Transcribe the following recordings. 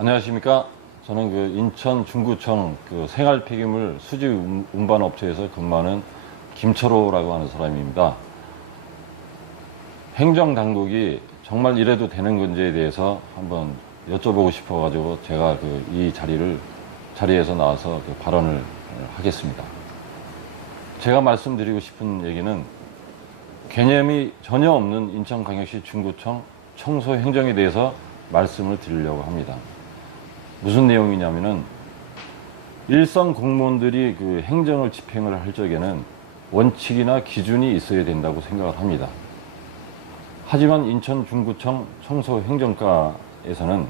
안녕하십니까. 저는 인천 중구청 생활 폐기물 수집 운반 업체에서 근무하는 김철호라고 하는 사람입니다. 행정당국이 정말 이래도 되는 건지에 대해서 한번 여쭤보고 싶어가지고 제가 이 자리에서 나와서 발언을 하겠습니다. 제가 말씀드리고 싶은 얘기는 개념이 전혀 없는 인천광역시 중구청 청소 행정에 대해서 말씀을 드리려고 합니다. 무슨 내용이냐면은 일선 공무원들이 행정을 집행을 할 적에는 원칙이나 기준이 있어야 된다고 생각을 합니다. 하지만 인천 중구청 청소행정과에서는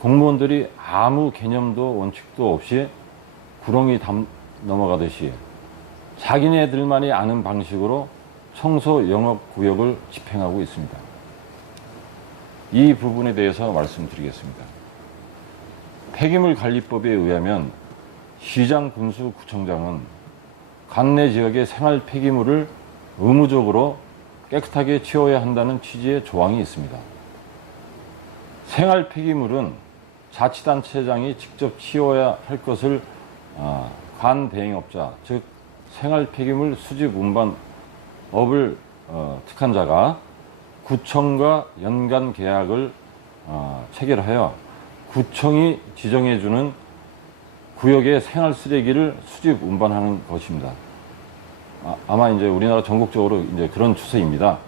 공무원들이 아무 개념도 원칙도 없이 구렁이 넘어가듯이 자기네들만이 아는 방식으로 청소 영업구역을 집행하고 있습니다. 이 부분에 대해서 말씀드리겠습니다. 폐기물관리법에 의하면 시장, 군수, 구청장은 관내 지역의 생활 폐기물을 의무적으로 깨끗하게 치워야 한다는 취지의 조항이 있습니다. 생활 폐기물은 자치단체장이 직접 치워야 할 것을 관대행업자, 즉 생활 폐기물 수집 운반업을 택한 자가 구청과 연간 계약을 체결하여 구청이 지정해주는 구역의 생활 쓰레기를 수집 운반하는 것입니다. 아마 이제 우리나라 전국적으로 이제 그런 추세입니다.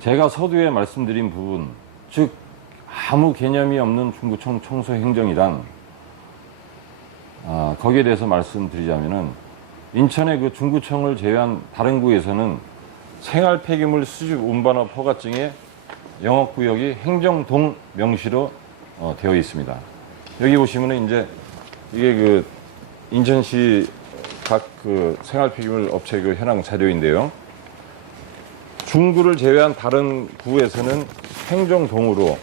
제가 서두에 말씀드린 부분, 즉 아무 개념이 없는 중구청 청소행정이란 거기에 대해서 말씀드리자면은 인천의 중구청을 제외한 다른 구에서는 생활 폐기물 수집 운반업 허가증에 영업구역이 행정동 명시로 되어 있습니다. 여기 보시면은 이제 이게 인천시 각 생활 폐기물 업체 현황 자료인데요. 중구를 제외한 다른 구에서는 행정동으로,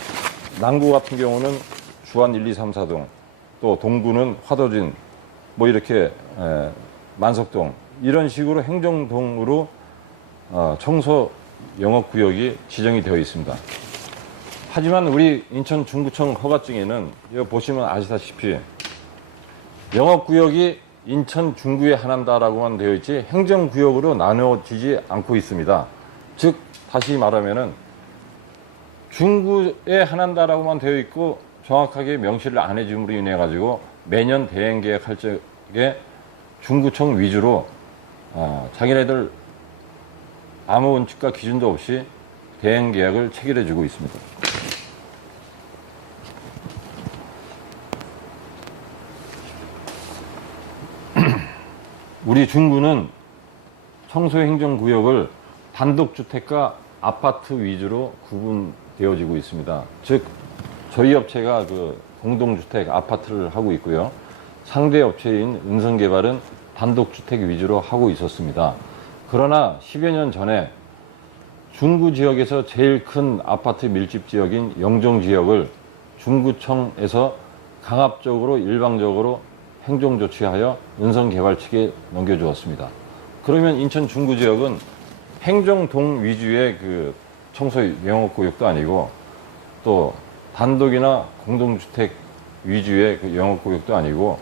남구 같은 경우는 주안 1, 2, 3, 4동, 또 동구는 화도진, 이렇게 만석동, 이런 식으로 행정동으로 청소 영업구역이 지정이 되어 있습니다. 하지만 우리 인천 중구청 허가증에는 여기 보시면 아시다시피 영업구역이 인천 중구에 한한다라고만 되어 있지 행정구역으로 나누어지지 않고 있습니다. 즉 다시 말하면은 중구에 한한다라고만 되어 있고 정확하게 명시를 안 해줌으로 인해 가지고 매년 대행 계약할 적에 중구청 위주로 자기네들 아무 원칙과 기준도 없이 대행 계약을 체결해 주고 있습니다. 우리 중구는 청소행정구역을 단독주택과 아파트 위주로 구분되어지고 있습니다. 즉 저희 업체가 공동주택 아파트를 하고 있고요. 상대 업체인 은성개발은 단독주택 위주로 하고 있었습니다. 그러나 10여 년 전에 중구 지역에서 제일 큰 아파트 밀집 지역인 영종지역을 중구청에서 강압적으로 일방적으로 행정조치하여 은성개발 측에 넘겨주었습니다. 그러면 인천 중구 지역은 행정동 위주의 청소 영업구역도 아니고 또 단독이나 공동주택 위주의 영업구역도 아니고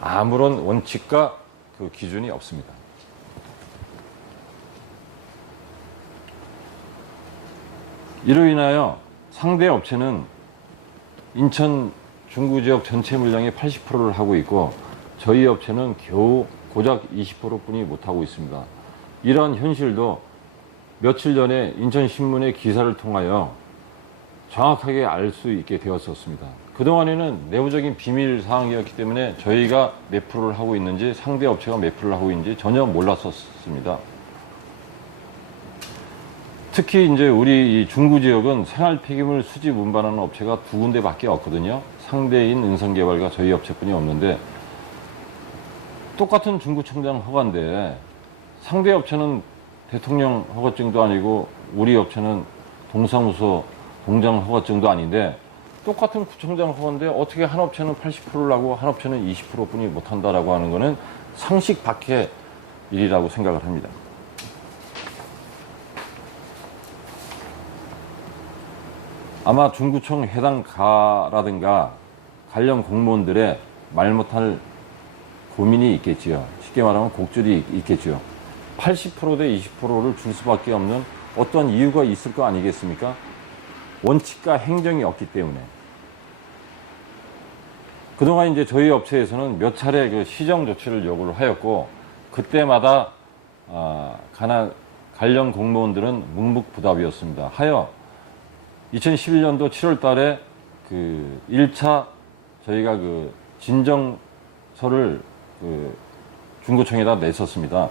아무런 원칙과 기준이 없습니다. 이로 인하여 상대 업체는 인천 중구 지역 전체 물량의 80%를 하고 있고 저희 업체는 겨우 고작 20%뿐이 못하고 있습니다. 이러한 현실도 며칠 전에 인천신문의 기사를 통하여 정확하게 알 수 있게 되었었습니다. 그동안에는 내부적인 비밀 사항이었기 때문에 저희가 몇 프로를 하고 있는지 상대 업체가 몇 프로를 하고 있는지 전혀 몰랐었습니다. 특히 이제 우리 이 중구 지역은 생활 폐기물 수집 운반하는 업체가 2군데밖에 없거든요. 상대인 은성개발과 저희 업체뿐이 없는데 똑같은 중구청장 허가인데 상대 업체는 대통령 허가증도 아니고 우리 업체는 동사무소 동장 허가증도 아닌데 똑같은 구청장 허가인데 어떻게 한 업체는 80%를 하고 한 업체는 20%뿐이 못한다라고 하는 거는 상식 밖의 일이라고 생각을 합니다. 아마 중구청 해당 가라든가 관련 공무원들의 말 못할 고민이 있겠지요. 쉽게 말하면 곡절이 있겠지요. 80%대 20%를 줄 수밖에 없는 어떤 이유가 있을 거 아니겠습니까? 원칙과 행정이 없기 때문에. 그동안 이제 저희 업체에서는 몇 차례 그 시정 조치를 요구를 하였고, 그때마다 관련 공무원들은 묵묵부답이었습니다. 하여 2011년도 7월 달에 그 1차 저희가 그 진정서를 그 중구청에다 냈었습니다.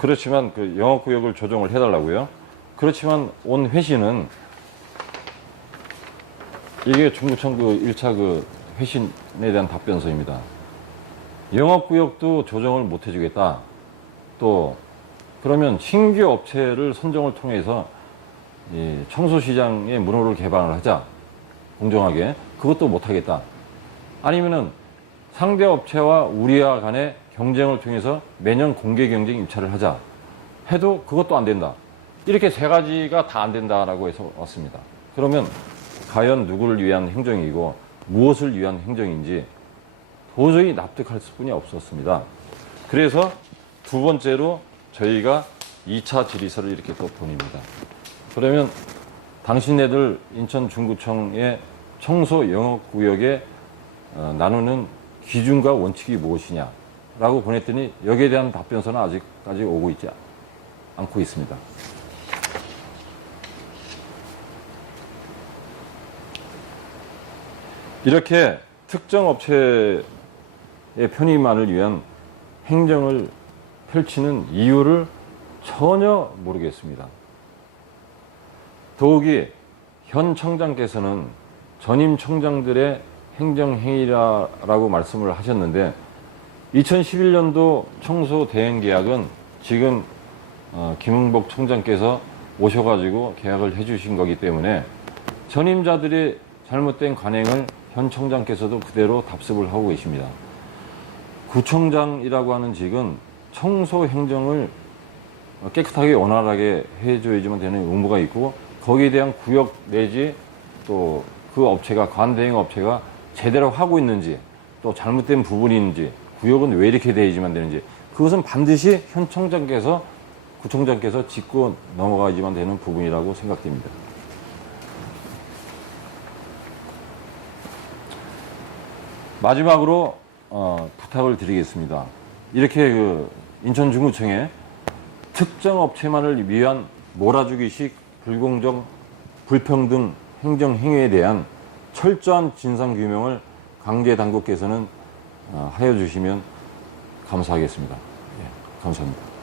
그렇지만 그 영업구역을 조정을 해달라고요. 그렇지만 온 회신은 이게 중구청 그 1차 그 회신에 대한 답변서입니다. 영업구역도 조정을 못 해주겠다. 또 그러면 신규 업체를 선정을 통해서 이 청소시장의 문호를 개방을 하자. 공정하게. 그것도 못 하겠다. 아니면은 상대 업체와 우리와 간의 경쟁을 통해서 매년 공개 경쟁 입찰을 하자 해도 그것도 안 된다. 이렇게 세 가지가 다 안 된다라고 해서 왔습니다. 그러면 과연 누구를 위한 행정이고 무엇을 위한 행정인지 도저히 납득할 수뿐이 없었습니다. 그래서 두 번째로 저희가 2차 질의서를 이렇게 또 보냅니다. 그러면 당신네들 인천 중구청의 청소 영업구역에 나누는 기준과 원칙이 무엇이냐라고 보냈더니 여기에 대한 답변서는 아직까지 오고 있지 않고 있습니다. 이렇게 특정 업체의 편의만을 위한 행정을 펼치는 이유를 전혀 모르겠습니다. 더욱이 현 청장께서는 전임 청장들의 행정행위라고 말씀을 하셨는데 2011년도 청소 대행 계약은 지금 김흥복 청장께서 오셔가지고 계약을 해주신 거기 때문에 전임자들의 잘못된 관행을 현 청장께서도 그대로 답습을 하고 계십니다. 구청장이라고 하는 직은 청소 행정을 깨끗하게 원활하게 해줘야지만 되는 의무가 있고 거기에 대한 구역 내지 또 그 업체가 관대행 업체가 제대로 하고 있는지 또 잘못된 부분이 있는지 구역은 왜 이렇게 돼야지만 되는지 그것은 반드시 현 청장께서 구청장께서 짚고 넘어가야지만 되는 부분이라고 생각됩니다. 마지막으로 부탁을 드리겠습니다. 이렇게 그 인천중구청에 특정 업체만을 위한 몰아주기식 불공정, 불평등 행정행위에 대한 철저한 진상규명을 관계당국께서는 하여 주시면 감사하겠습니다. 예, 감사합니다.